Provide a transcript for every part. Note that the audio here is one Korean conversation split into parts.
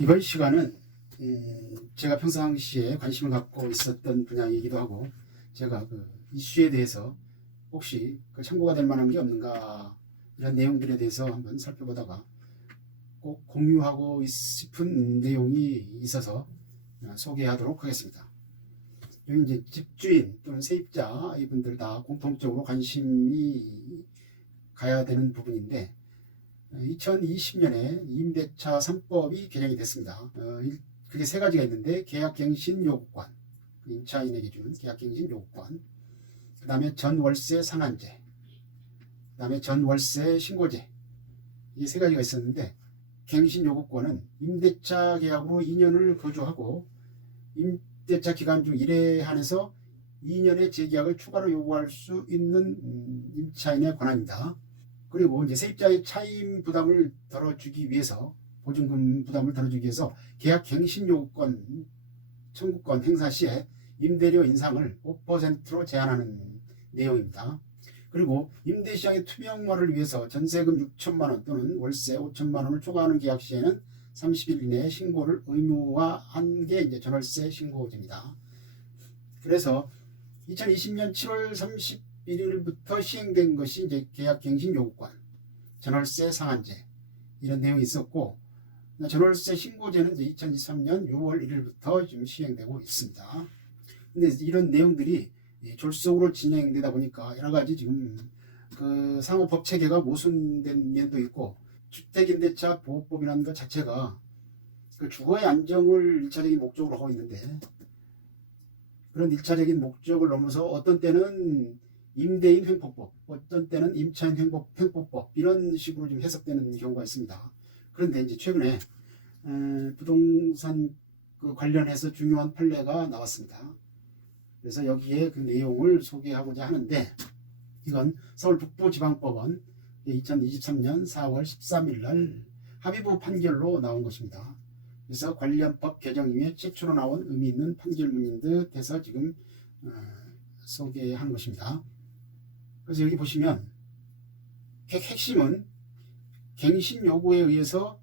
이번 시간은 제가 평상시에 관심을 갖고 있었던 분야이기도 하고, 제가 그 이슈에 대해서 혹시 그 참고가 될 만한 게 없는가, 이런 내용들에 대해서 한번 살펴보다가 꼭 공유하고 싶은 내용이 있어서 소개하도록 하겠습니다. 여기 이제 집주인 또는 세입자 이분들 다 공통적으로 관심이 가야 되는 부분인데, 2020년에 임대차 3법이 개정이 됐습니다. 그게 세 가지가 있는데, 계약갱신 요구권, 임차인에게 주는 계약갱신 요구권, 그 다음에 전월세 상한제, 그 다음에 전월세 신고제, 이 세 가지가 있었는데, 갱신 요구권은 임대차 계약으로 2년을 거주하고 임대차 기간 중 1회 한해서 2년의 재계약을 추가로 요구할 수 있는 임차인의 권한입니다. 그리고 이제 세입자의 차임 부담을 덜어주기 위해서, 보증금 부담을 덜어주기 위해서 계약 갱신 요구권 청구권 행사 시에 임대료 인상을 5%로 제한하는 내용입니다. 그리고 임대시장의 투명화를 위해서 전세금 6천만 원 또는 월세 5천만 원을 초과하는 계약 시에는 30일 이내에 신고를 의무화한 게 이제 전월세 신고제입니다. 그래서 2020년 7월 31일부터 시행된 것이 이제 계약갱신 요구권, 전월세 상한제, 이런 내용이 있었고, 전월세 신고제는 이제 2023년 6월 1일부터 지금 시행되고 있습니다. 근데 이런 내용들이 졸속으로 진행되다 보니까 여러 가지 지금 그 상호법 체계가 모순된 면도 있고, 주택임대차 보호법이라는 것 자체가 그 주거의 안정을 일차적인 목적으로 하고 있는데, 그런 일차적인 목적을 넘어서 어떤 때는 임대인 횡포법, 어떤 때는 임차인 횡포법, 이런 식으로 좀 해석되는 경우가 있습니다. 그런데 이제 최근에 부동산 그 관련해서 중요한 판례가 나왔습니다. 그래서 여기에 그 내용을 소개하고자 하는데, 이건 서울 북부지방법원 2023년 4월 13일 날 합의부 판결로 나온 것입니다. 그래서 관련 법 개정 이후에 최초로 나온 의미 있는 판결문인 듯 해서 지금 소개하는 것입니다. 그래서 여기 보시면 핵심은 갱신 요구에 의해서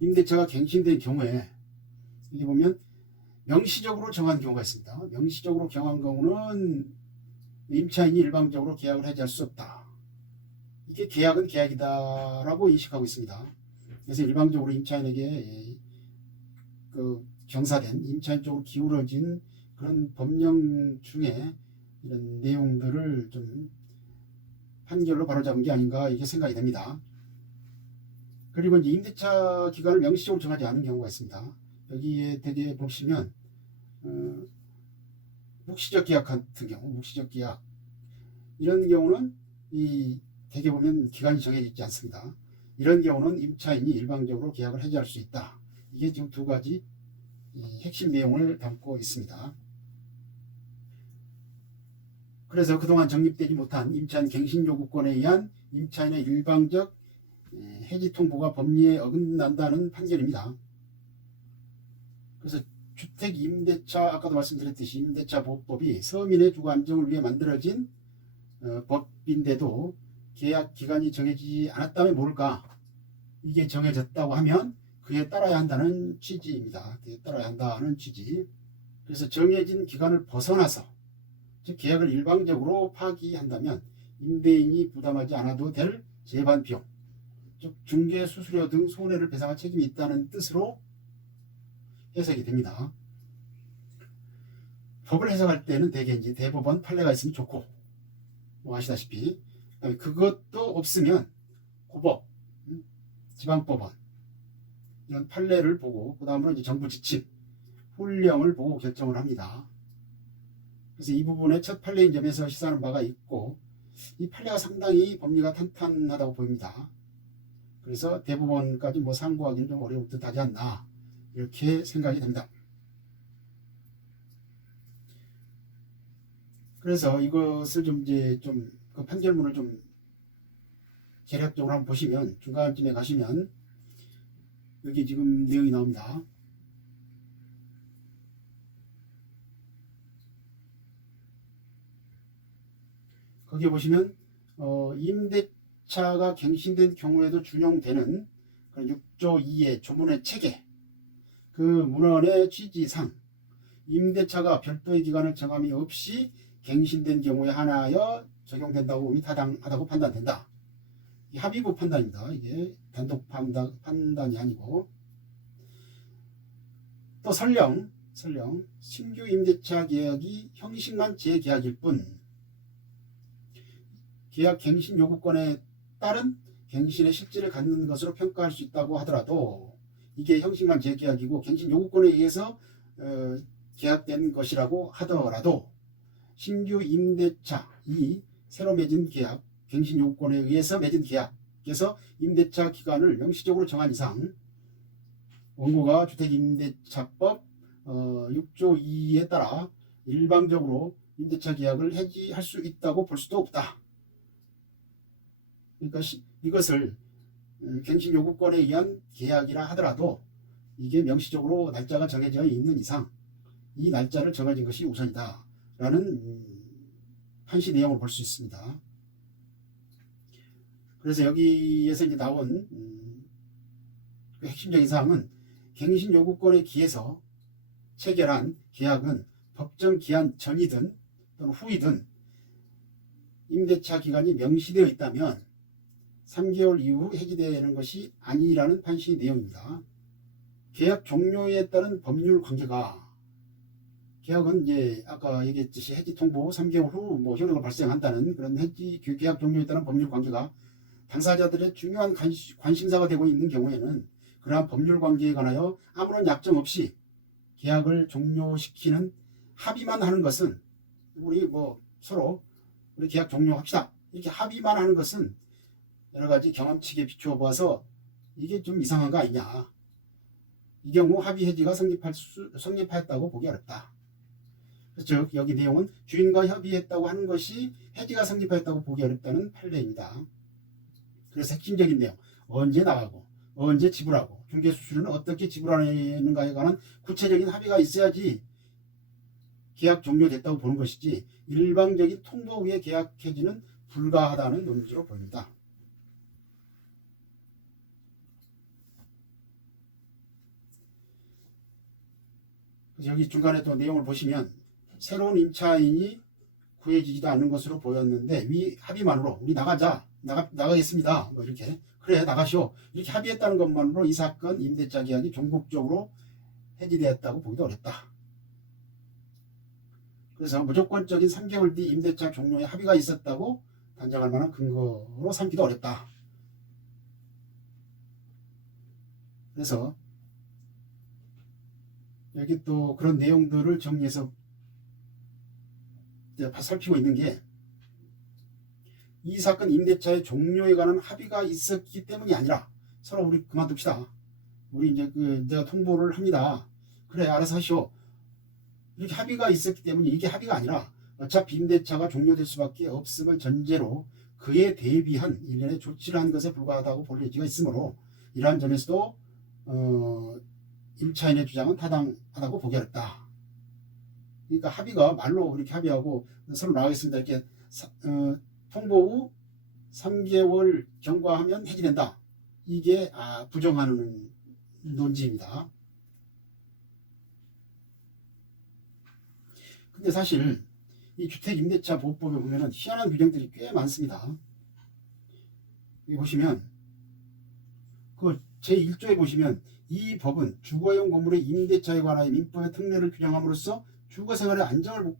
임대차가 갱신된 경우에, 여기 보면 명시적으로 정한 경우가 있습니다. 명시적으로 정한 경우는 임차인이 일방적으로 계약을 해지할 수 없다. 이게 계약은 계약이다라고 인식하고 있습니다. 그래서 일방적으로 임차인에게 그 경사된 임차인 쪽으로 기울어진 그런 법령 중에 이런 내용들을 좀 판결로 바로잡은 게 아닌가, 이게 생각이 됩니다. 그리고 이제 임대차 기간을 명시적으로 정하지 않은 경우가 있습니다. 여기에 대개 보시면 묵시적 계약 같은 경우, 묵시적 계약 이런 경우는 대개 보면 기간이 정해져 있지 않습니다. 이런 경우는 임차인이 일방적으로 계약을 해지할 수 있다. 이게 지금 두 가지 핵심 내용을 담고 있습니다. 그래서 그동안 정립되지 못한 임차인 갱신 요구권에 의한 임차인의 일방적 해지 통보가 법리에 어긋난다는 판결입니다. 그래서 주택 임대차, 아까도 말씀드렸듯이 임대차 보호법이 서민의 주거 안정을 위해 만들어진 법인데도 계약 기간이 정해지지 않았다면 모를까, 이게 정해졌다고 하면 그에 따라야 한다는 취지입니다. 그에 따라야 한다는 취지. 그래서 정해진 기간을 벗어나서, 즉 계약을 일방적으로 파기한다면 임대인이 부담하지 않아도 될 재반 비용, 즉 중개 수수료 등 손해를 배상할 책임이 있다는 뜻으로 해석이 됩니다. 법을 해석할 때는 대개 이제 대법원 판례가 있으면 좋고, 뭐 아시다시피 그것도 없으면 고법, 지방법원 이런 판례를 보고, 그 다음으로 이제 정부 지침, 훈령을 보고 결정을 합니다. 그래서 이 부분에 첫 판례인 점에서 시사하는 바가 있고, 이 판례가 상당히 법리가 탄탄하다고 보입니다. 그래서 대법원까지 뭐 상고하기는 좀 어려울 듯 하지 않나, 이렇게 생각이 됩니다. 그래서 이것을 좀 이제 그 판결문을 좀 대략적으로 한번 보시면, 중간쯤에 가시면 여기 지금 내용이 나옵니다. 거기에 보시면 임대차가 갱신된 경우에도 준용되는 6조 2의 조문의 체계, 그 문헌의 취지상 임대차가 별도의 기간을 정함이 없이 갱신된 경우에 하나하여 적용된다고 보면 타당하다고 판단된다. 이 합의부 판단입니다. 이게 단독 판단이 아니고. 또 설령 신규 임대차 계약이 형식만 재계약일 뿐 계약 갱신 요구권에 따른 갱신의 실질을 갖는 것으로 평가할 수 있다고 하더라도 이게 형식만 재계약이고 갱신 요구권에 의해서 계약된 것이라고 하더라도 신규 임대차 이 새로 맺은 계약 갱신 요구권에 의해서 맺은 계약에서 임대차 기간을 명시적으로 정한 이상 원고가 주택임대차법 6조 2에 따라 일방적으로 임대차 계약을 해지할 수 있다고 볼 수도 없다. 그러니까 이것을 갱신 요구권에 의한 계약이라 하더라도 이게 명시적으로 날짜가 정해져 있는 이상 이 날짜를 정해진 것이 우선이다 라는 판시 내용을 볼 수 있습니다. 그래서 여기에서 이제 나온 그 핵심적인 사항은 갱신 요구권에 기해서 체결한 계약은 법정 기한 전이든 또는 후이든 임대차 기간이 명시되어 있다면 3개월 이후 해지되는 것이 아니라는 판시 내용입니다. 계약 종료에 따른 법률 관계가 계약은 이제 아까 얘기했듯이 해지 통보 3개월 후 뭐 효력을 발생한다는 그런 계약 종료에 따른 법률 관계가 당사자들의 중요한 관심사가 되고 있는 경우에는 그러한 법률 관계에 관하여 아무런 약정 없이 계약을 종료시키는 합의만 하는 것은 우리 서로 우리 계약 종료합시다 이렇게 합의만 하는 것은 여러 가지 경험칙에 비추어 보아서 이게 좀 이상한 거 아니냐. 이 경우 합의 해지가 성립하였다고 보기 어렵다. 즉 여기 내용은 주인과 협의했다고 하는 것이 해지가 성립하였다고 보기 어렵다는 판례입니다. 그래서 핵심적인 내용 언제 나가고 언제 지불하고 중개수수료는 어떻게 지불하는가에 관한 구체적인 합의가 있어야지 계약 종료됐다고 보는 것이지 일방적인 통보 후에 계약 해지는 불가하다는 논지로 보입니다. 여기 중간에 또 내용을 보시면 새로운 임차인이 구해지지도 않는 것으로 보였는데 위 합의만으로 우리 나가겠습니다. 이렇게 그래 나가시오 이렇게 합의했다는 것만으로 이 사건 임대차 계약이 종국적으로 해지되었다고 보기도 어렵다. 그래서 무조건적인 3개월 뒤 임대차 종료에 합의가 있었다고 단정할 만한 근거로 삼기도 어렵다. 그래서 여기 또 그런 내용들을 정리해서 살피고 있는 게 이 사건 임대차의 종료에 관한 합의가 있었기 때문이 아니라 서로 우리 그만둡시다. 우리 이제 내가 통보를 합니다. 그래 알아서 하시오. 이렇게 합의가 있었기 때문에 이게 합의가 아니라 어차피 임대차가 종료될 수밖에 없음을 전제로 그에 대비한 일련의 조치를 한 것에 불과하다고 볼 여지가 있으므로 이러한 점에서도 임차인의 주장은 타당하다고 보기 어렵다. 그러니까 합의가 말로 이렇게 합의하고 서로 나가겠습니다. 이렇게 통보 후 3개월 경과하면 해지된다. 이게 부정하는 논지입니다. 근데 사실 이 주택임대차 보호법에 보면 희한한 규정들이 꽤 많습니다. 여기 보시면 그 제1조에 보시면 이 법은 주거용 건물의 임대차에 관하여 민법의 특례를 규정함으로써 주거생활의 안정을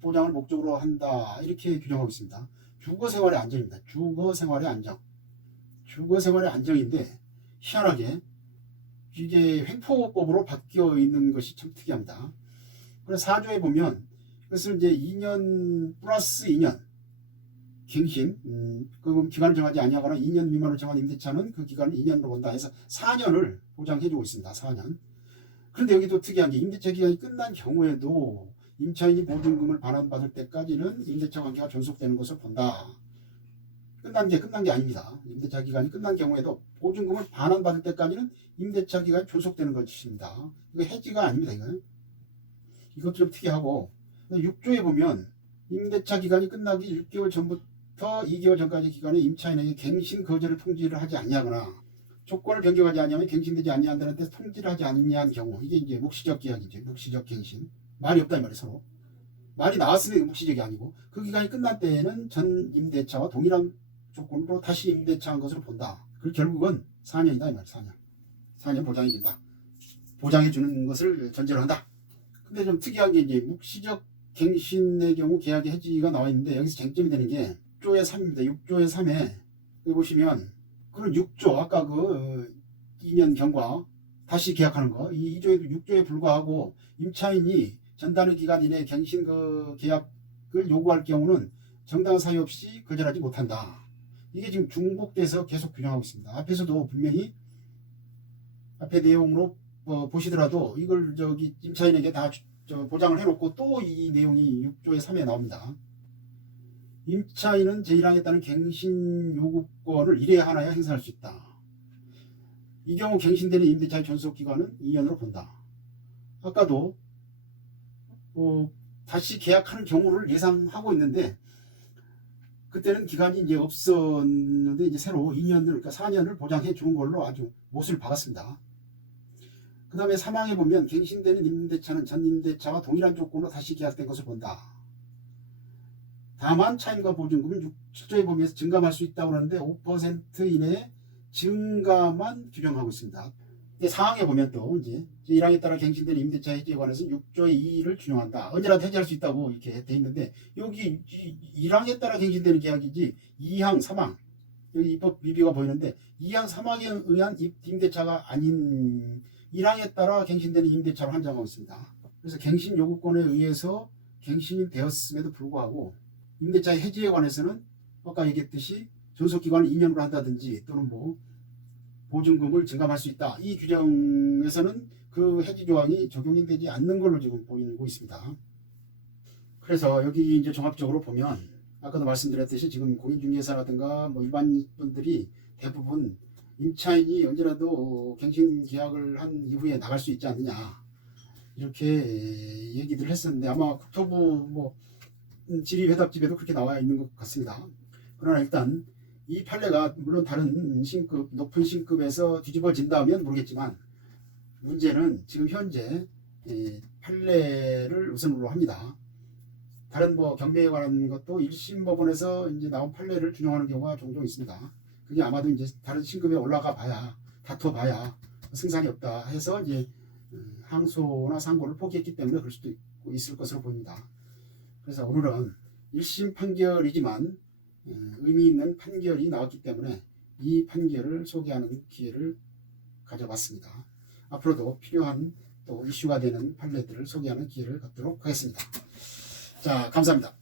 보장을 목적으로 한다 이렇게 규정하고 있습니다. 주거생활의 안정입니다. 주거생활의 안정. 주거생활의 안정인데 희한하게 이게 횡포법으로 바뀌어 있는 것이 참 특이합니다. 그래서 4조에 보면 그것을 이제 2년 플러스 2년 갱신 그 기간을 정하지 아니하거나 2년 미만으로 정한 임대차는 그 기간을 2년으로 본다 해서 4년을 보장해주고 있습니다. 4년. 그런데 여기도 특이한 게 임대차 기간이 끝난 경우에도 임차인이 보증금을 반환받을 때까지는 임대차 관계가 존속되는 것을 본다. 끝난 게 아닙니다. 임대차 기간이 끝난 경우에도 보증금을 반환받을 때까지는 임대차 기간이 존속되는 것입니다. 이거 해지가 아닙니다. 이것도 좀 특이하고 6조에 보면 임대차 기간이 끝나기 6개월 전부터 2개월 전까지 기간에 임차인에게 갱신 거절을 통지를 하지 아니하거나 조건을 변경하지 아니하면 갱신되지 아니한들한테 통지를 하지 않냐는 경우, 이게 이제 묵시적 계약이죠. 묵시적 갱신. 말이 없다 이 말이에요. 서로 말이 나왔으면 묵시적이 아니고, 그 기간이 끝날 때에는 전 임대차와 동일한 조건으로 다시 임대차한 것으로 본다. 그 결국은 4년이다 이 말이에요. 4년. 4년 보장해 준다. 보장해 주는 것을 전제로 한다. 근데 좀 특이한 게 이제 묵시적 갱신의 경우 계약의 해지가 나와 있는데, 여기서 쟁점이 되는 게 6조의 3입니다. 6조의 3에 여기 보시면 그런 6조, 아까 그 2년 경과 다시 계약하는 거, 이 6조에 불과하고 임차인이 전단의 기간 이내에 갱신 그 계약을 요구할 경우는 정당한 사유 없이 거절하지 못한다. 이게 지금 중복돼서 계속 규정하고 있습니다. 앞에서도 분명히 앞에 내용으로 보시더라도 이걸 저기 임차인에게 다 보장을 해놓고 또 이 내용이 6조의 3에 나옵니다. 임차인은 제1항에 따른 갱신 요구권을 1회 하나야 행사할 수 있다. 이 경우 갱신되는 임대차의 존속 기간은 2년으로 본다. 아까도 다시 계약하는 경우를 예상하고 있는데, 그때는 기간이 이제 없었는데 이제 새로 2년을, 그러니까 4년을 보장해 주는 걸로 아주 못을 박았습니다. 그 다음에 3항에 보면 갱신되는 임대차는 전 임대차와 동일한 조건으로 다시 계약된 것을 본다. 다만 차임과 보증금은 7조에 보면 증감할 수 있다고 하는데 5% 이내에 증가만 규정하고 있습니다. 4항에 보면 또 이제 1항에 따라 갱신된 임대차 해지에 관해서 6조의 2를 준용한다. 언제라도 해지할 수 있다고 이렇게 돼 있는데, 여기 1항에 따라 갱신되는 계약이지 2항, 3항, 여기 입법 미비가 보이는데 2항, 3항에 의한 임대차가 아닌 1항에 따라 갱신되는 임대차로 한정하고 있습니다. 그래서 갱신 요구권에 의해서 갱신이 되었음에도 불구하고 임대차의 해지에 관해서는 아까 얘기했듯이 존속기간을 2년으로 한다든지 또는 보증금을 증감할 수 있다. 이 규정에서는 그 해지 조항이 적용이 되지 않는 걸로 지금 보이고 있습니다. 그래서 여기 이제 종합적으로 보면 아까도 말씀드렸듯이 지금 공인중개사라든가 일반 분들이 대부분 임차인이 언제라도 갱신 계약을 한 이후에 나갈 수 있지 않느냐 이렇게 얘기들 했었는데, 아마 국토부 질의회답집에도 그렇게 나와 있는 것 같습니다. 그러나 일단 이 판례가 물론 다른 신급, 높은 신급에서 뒤집어진다면 모르겠지만, 문제는 지금 현재 판례를 우선으로 합니다. 다른 경매에 관한 것도 1심 법원에서 이제 나온 판례를 준용하는 경우가 종종 있습니다. 그게 아마도 이제 다른 신급에 올라가 봐야, 다퉈 봐야 승산이 없다 해서 이제 항소나 상고를 포기했기 때문에 그럴 수도 있을 것으로 보입니다. 그래서 오늘은 1심 판결이지만 의미 있는 판결이 나왔기 때문에 이 판결을 소개하는 기회를 가져봤습니다. 앞으로도 필요한 또 이슈가 되는 판례들을 소개하는 기회를 갖도록 하겠습니다. 자, 감사합니다.